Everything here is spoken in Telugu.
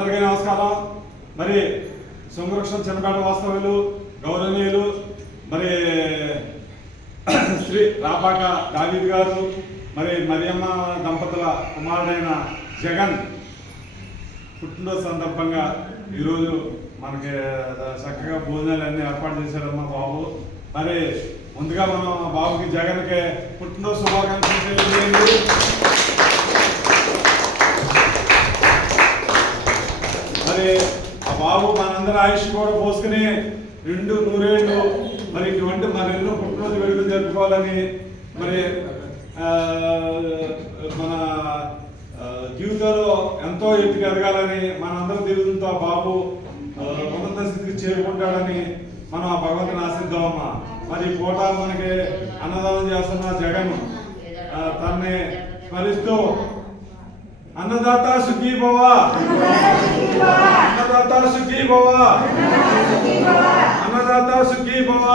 అందరికీ నమస్కారం. మరి సంరక్షణ చిన్నపేట వాస్తవ్యులు గౌరవనీయులు మరి శ్రీ రాపాక దావీద్ గారు మరి మరియమ్మ దంపతుల కుమారుడైన జగన్ పుట్టినరోజు సందర్భంగా ఈరోజు మనకి చక్కగా భోజనాలు అన్నీ ఏర్పాటు చేశారమ్మా బాబు. మరి ముందుగా మనం బాబుకి జగన్కి పుట్టినరోజు శుభాకాంక్షలు తెలియజేయండి. మరి ఆ బాబు మనందరి ఆయుష్ కూడా పోసుకుని రెండు నూరేళ్ళు మరి ఇటువంటి మరి ఎన్నో పుట్టినరోజు వేడుకలు జరుపుకోవాలని మరి మన జీవితంలో ఎంతో ఎత్తుకు ఎదగాలని మనందరి దీవులతో బాబు ఉన్నత స్థితికి చేరుకుంటాడని మనం ఆ భగవంతుని ఆశిద్దామమ్మా. మరి పూట మనకి అన్నదానం చేస్తున్న జగన్ తన్ని స్మరిస్తూ అన్నదాత సుఖీ భవ సుఖీ భవ అన్నదాత సుఖీ భవ